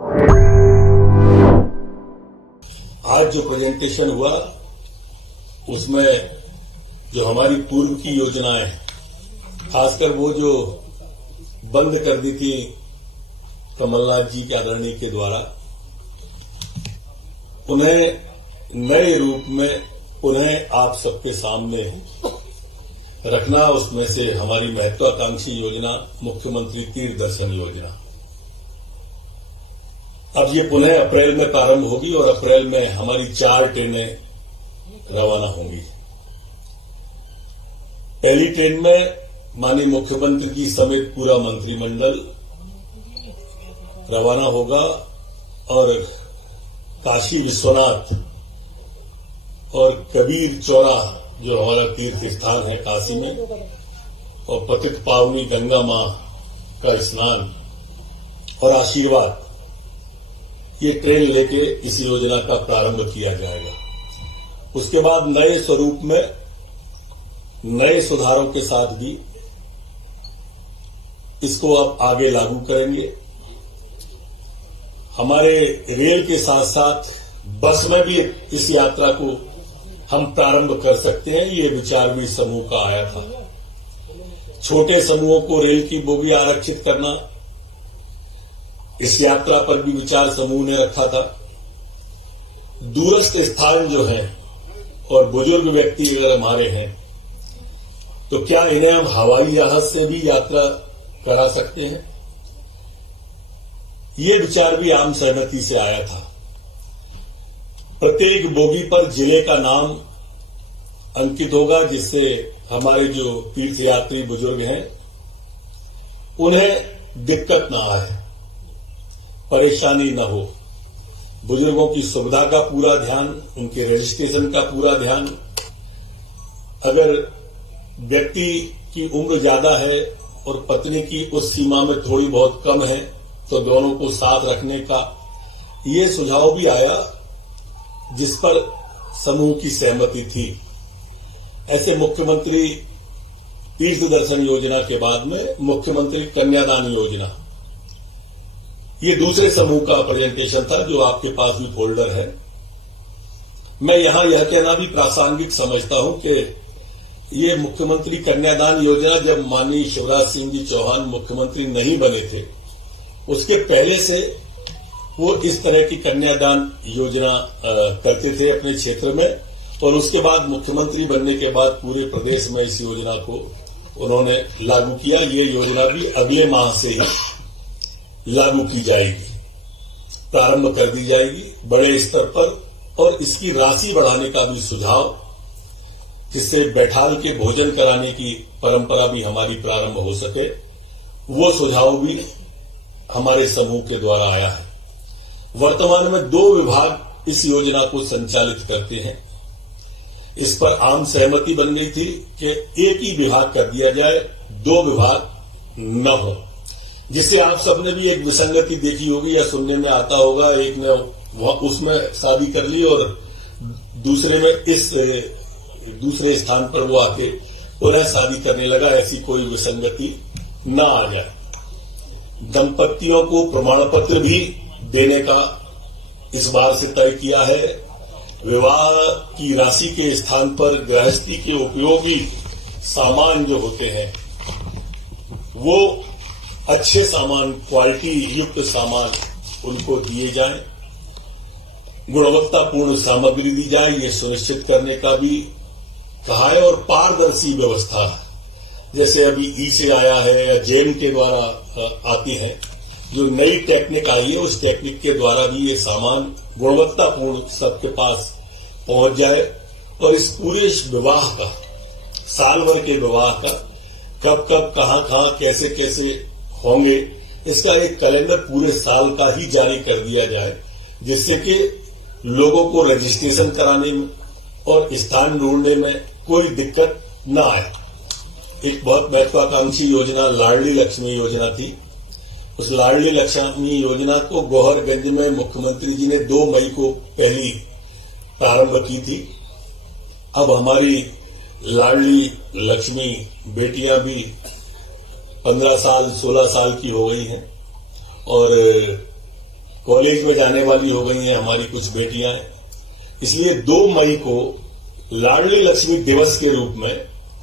आज जो प्रेजेंटेशन हुआ उसमें जो हमारी पूर्व की योजनाएं, खासकर वो जो बंद कर दी थी कमलनाथ जी के आदरणीय के द्वारा, उन्हें नए रूप में पुनः आप सबके सामने रखना। उसमें से हमारी महत्वाकांक्षी योजना मुख्यमंत्री तीर्थ दर्शन योजना, अब ये पुनः अप्रैल में प्रारंभ होगी और अप्रैल में हमारी 4 ट्रेनें रवाना होंगी। पहली ट्रेन में माननीय मुख्यमंत्री जी समेत पूरा मंत्रिमंडल रवाना होगा और काशी विश्वनाथ और कबीर चौरा जो हमारा तीर्थ स्थान है काशी में, और पतित पावनी गंगा मां का स्नान और आशीर्वाद, ये ट्रेन लेके इस योजना का प्रारंभ किया जाएगा। उसके बाद नए स्वरूप में नए सुधारों के साथ भी इसको अब आगे लागू करेंगे। हमारे रेल के साथ साथ बस में भी इस यात्रा को हम प्रारंभ कर सकते हैं, ये विचार भी समूह का आया था। छोटे समूहों को रेल की बोगी आरक्षित करना, इस यात्रा पर भी विचार समूह ने रखा था। दूरस्थ स्थान जो हैं और बुजुर्ग व्यक्ति अगर हमारे हैं तो क्या इन्हें हम हवाई जहाज से भी यात्रा करा सकते हैं, ये विचार भी आम सहमति से आया था। प्रत्येक बोगी पर जिले का नाम अंकित होगा, जिससे हमारे जो तीर्थयात्री बुजुर्ग हैं उन्हें दिक्कत ना आए, परेशानी न हो। बुजुर्गों की सुविधा का पूरा ध्यान, उनके रजिस्ट्रेशन का पूरा ध्यान। अगर व्यक्ति की उम्र ज्यादा है और पत्नी की उस सीमा में थोड़ी बहुत कम है तो दोनों को साथ रखने का ये सुझाव भी आया, जिस पर समूह की सहमति थी। ऐसे मुख्यमंत्री तीर्थ दर्शन योजना के बाद में मुख्यमंत्री कन्यादान योजना, ये दूसरे समूह का प्रेजेंटेशन था जो आपके पास भी फोल्डर है। मैं यहां यह कहना भी प्रासंगिक समझता हूं कि ये मुख्यमंत्री कन्यादान योजना जब माननीय शिवराज सिंह जी चौहान मुख्यमंत्री नहीं बने थे, उसके पहले से वो इस तरह की कन्यादान योजना करते थे अपने क्षेत्र में, और उसके बाद मुख्यमंत्री बनने के बाद पूरे प्रदेश में इस योजना को उन्होंने लागू किया। ये योजना भी अगले माह से ही लागू की जाएगी, प्रारंभ कर दी जाएगी बड़े स्तर पर, और इसकी राशि बढ़ाने का भी सुझाव, जिससे बैठाल के भोजन कराने की परंपरा भी हमारी प्रारंभ हो सके, वो सुझाव भी हमारे समूह के द्वारा आया है। वर्तमान में 2 विभाग इस योजना को संचालित करते हैं। इस पर आम सहमति बन गई थी कि एक ही विभाग कर दिया जाए, 2 विभाग न हो, जिससे आप सबने भी एक विसंगति देखी होगी या सुनने में आता होगा, एक ने उसमें शादी कर ली और दूसरे में इस दूसरे स्थान पर वो आके पुनः शादी करने लगा। ऐसी कोई विसंगति न आ जाए। दंपतियों को प्रमाण पत्र भी देने का इस बार से तय किया है। विवाह की राशि के स्थान पर गृहस्थी के उपयोगी सामान जो होते हैं वो अच्छे सामान, क्वालिटी युक्त सामान उनको दिए जाएं, गुणवत्तापूर्ण सामग्री दी जाए, ये सुनिश्चित करने का भी कहा है। और पारदर्शी व्यवस्था, जैसे अभी ई से आया है या जेम के द्वारा आती है, जो नई टेक्निक आई है उस टेक्निक के द्वारा भी ये सामान गुणवत्तापूर्ण सबके पास पहुंच जाए, और इस पूरे विवाह का, साल भर के विवाह का, कब कब कहां कहां कैसे कैसे होंगे, इसका एक कैलेंडर पूरे साल का ही जारी कर दिया जाए, जिससे कि लोगों को रजिस्ट्रेशन कराने में और स्थान ढूंढने में कोई दिक्कत न आए। एक बहुत महत्वाकांक्षी योजना लाडली लक्ष्मी योजना थी। उस लाडली लक्ष्मी योजना को गौहरगंज में मुख्यमंत्री जी ने 2 मई को पहली प्रारंभ की थी। अब हमारी लाडली लक्ष्मी बेटियां भी 15 साल 16 साल की हो गई हैं और कॉलेज में जाने वाली हो गई हैं हमारी कुछ बेटियां। इसलिए 2 मई को लाडली लक्ष्मी दिवस के रूप में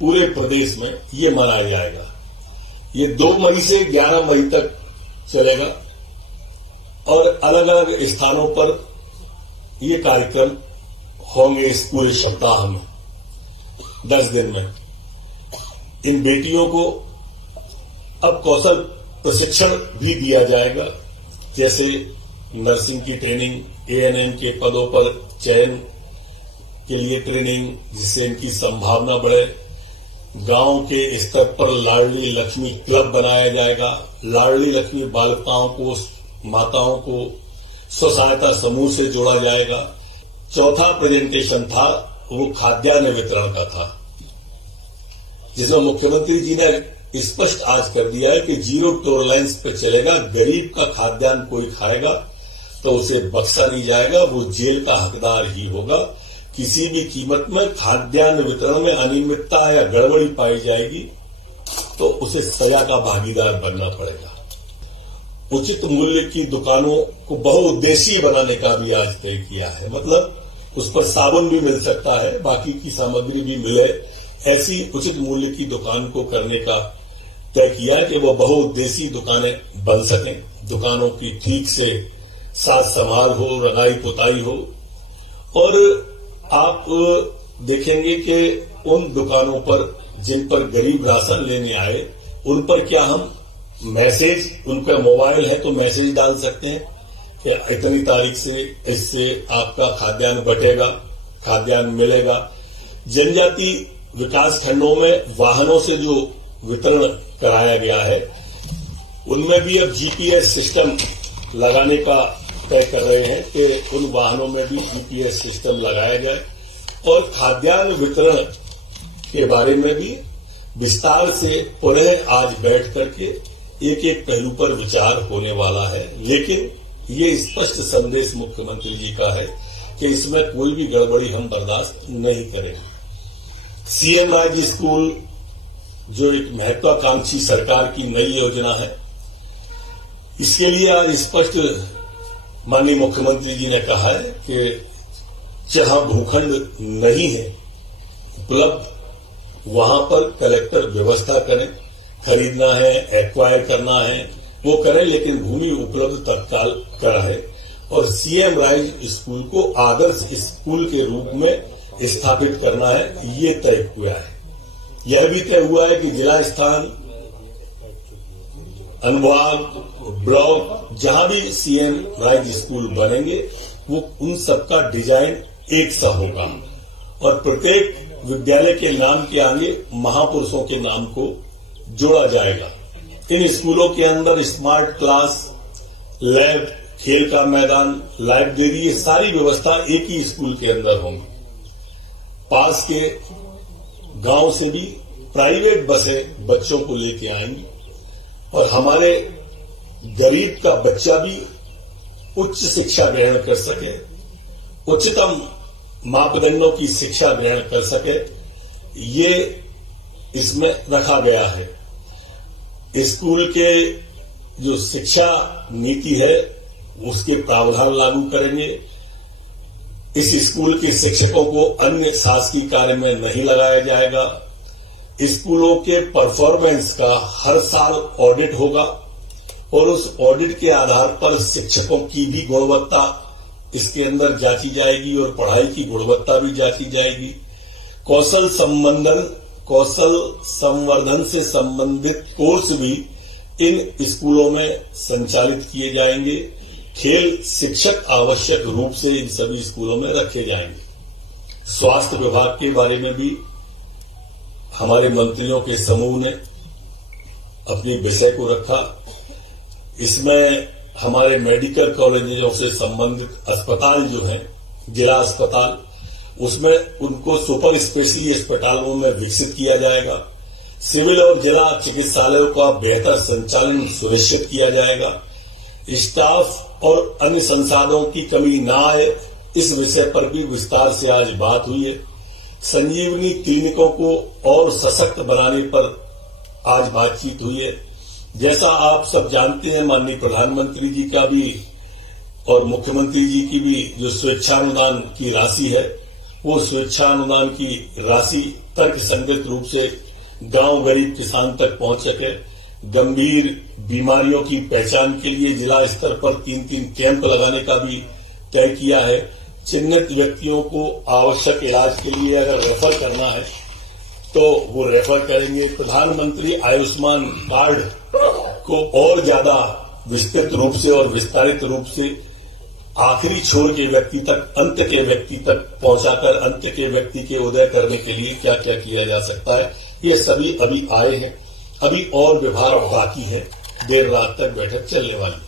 पूरे प्रदेश में ये मनाया जाएगा। ये 2 मई से 11 मई तक चलेगा और अलग अलग स्थानों पर ये कार्यक्रम होंगे। इस पूरे सप्ताह में 10 दिन में इन बेटियों को अब कौशल प्रशिक्षण भी दिया जाएगा, जैसे नर्सिंग की ट्रेनिंग, एएनएम के पदों पर चयन के लिए ट्रेनिंग, जिससे इनकी संभावना बढ़े। गांव के स्तर पर लाडली लक्ष्मी क्लब बनाया जाएगा। लाडली लक्ष्मी बालिकाओं को, माताओं को स्व सहायता समूह से जोड़ा जाएगा। चौथा प्रेजेंटेशन था वो खाद्यान्न वितरण का था, जिसमें मुख्यमंत्री जी ने स्पष्ट आज कर दिया है कि 0 टॉलरेंस पे चलेगा। गरीब का खाद्यान्न कोई खाएगा तो उसे बख्शा नहीं जाएगा, वो जेल का हकदार ही होगा। किसी भी कीमत में खाद्यान्न वितरण में अनियमितता या गड़बड़ी पाई जाएगी तो उसे सजा का भागीदार बनना पड़ेगा। उचित मूल्य की दुकानों को बहुउद्देशीय बनाने का भी आज तय किया है, मतलब उस पर साबुन भी मिल सकता है, बाकी की सामग्री भी मिले, ऐसी उचित मूल्य की दुकान को करने का तय किया है कि वो बहुउद्देशीय दुकानें बन सकें। दुकानों की ठीक से साज संभाल हो, रंगाई पुताई हो। और आप देखेंगे कि उन दुकानों पर जिन पर गरीब राशन लेने आए, उन पर क्या हम मैसेज, उनका मोबाइल है तो मैसेज डाल सकते हैं कि इतनी तारीख से इससे आपका खाद्यान्न बटेगा, खाद्यान्न मिलेगा। जनजाति विकास खंडों में वाहनों से जो वितरण कराया गया है, उनमें भी अब जीपीएस सिस्टम लगाने का तय कर रहे हैं कि उन वाहनों में भी जीपीएस सिस्टम लगाया जाए। और खाद्यान्न वितरण के बारे में भी विस्तार से पुनः आज बैठ करके एक एक पहलू पर विचार होने वाला है। लेकिन ये स्पष्ट संदेश मुख्यमंत्री जी का है कि इसमें कोई भी गड़बड़ी हम बर्दाश्त नहीं करेंगे। सीएम राज स्कूल जो एक महत्वाकांक्षी सरकार की नई योजना है, इसके लिए आज स्पष्ट माननीय मुख्यमंत्री जी ने कहा है कि जहां भूखंड नहीं है उपलब्ध, वहां पर कलेक्टर व्यवस्था करें। खरीदना है, एक्वायर करना है, वो करें, लेकिन भूमि उपलब्ध तत्काल कराए। और सीएम राइज स्कूल को आदर्श स्कूल के रूप में स्थापित करना है, ये तय हुआ है। यह भी तय हुआ है कि जिला स्थान, अनुभाग, ब्लॉक, जहां भी सीएम राइज स्कूल बनेंगे वो उन सबका डिजाइन एक सा होगा और प्रत्येक विद्यालय के नाम के आगे महापुरुषों के नाम को जोड़ा जाएगा। इन स्कूलों के अंदर स्मार्ट क्लास, लैब, खेल का मैदान, लाइब्रेरी, ये सारी व्यवस्था एक ही स्कूल के अंदर होंगी। पास के गांव से भी प्राइवेट बसें बच्चों को लेके आएंगी और हमारे गरीब का बच्चा भी उच्च शिक्षा ग्रहण कर सके, उच्चतम मापदंडों की शिक्षा ग्रहण कर सके, ये इसमें रखा गया है। स्कूल के जो शिक्षा नीति है उसके प्रावधान लागू करेंगे। इस स्कूल के शिक्षकों को अन्य शासकीय कार्य में नहीं लगाया जाएगा। स्कूलों के परफॉर्मेंस का हर साल ऑडिट होगा और उस ऑडिट के आधार पर शिक्षकों की भी गुणवत्ता इसके अंदर जांची जाएगी और पढ़ाई की गुणवत्ता भी जांची जाएगी। कौशल संवर्धन से संबंधित कोर्स भी इन स्कूलों में संचालित किए जाएंगे। खेल शिक्षक आवश्यक रूप से इन सभी स्कूलों में रखे जाएंगे। स्वास्थ्य विभाग के बारे में भी हमारे मंत्रियों के समूह ने अपनी विषय को रखा। इसमें हमारे मेडिकल कॉलेजों से संबंधित अस्पताल जो हैं, जिला अस्पताल, उसमें उनको सुपर स्पेशली अस्पतालों में विकसित किया जाएगा। सिविल और जिला चिकित्सालयों का बेहतर संचालन सुनिश्चित किया जाएगा। स्टाफ और अन्य संसाधनों की कमी न आए, इस विषय पर भी विस्तार से आज बात हुई है। संजीवनी क्लिनिकों को और सशक्त बनाने पर आज बातचीत हुई है। जैसा आप सब जानते हैं, माननीय प्रधानमंत्री जी का भी और मुख्यमंत्री जी की भी जो स्वेच्छानुदान की राशि है, वो स्वेच्छानुदान की राशि तर्कसंगत रूप से गांव गरीब किसान तक पहुंच सके। गंभीर बीमारियों की पहचान के लिए जिला स्तर पर 3-3 कैंप लगाने का भी तय किया है। चिन्हित व्यक्तियों को आवश्यक इलाज के लिए अगर रेफर करना है तो वो रेफर करेंगे। प्रधानमंत्री आयुष्मान कार्ड को और ज्यादा विस्तृत रूप से और विस्तारित रूप से आखिरी छोर के व्यक्ति तक, अंत के व्यक्ति तक पहुंचाकर अंत के व्यक्ति के उदय करने के लिए क्या क्या किया जा सकता है, ये सभी अभी आए हैं। अभी और विभाग बाकी है। देर रात तक बैठक चलने वाली है।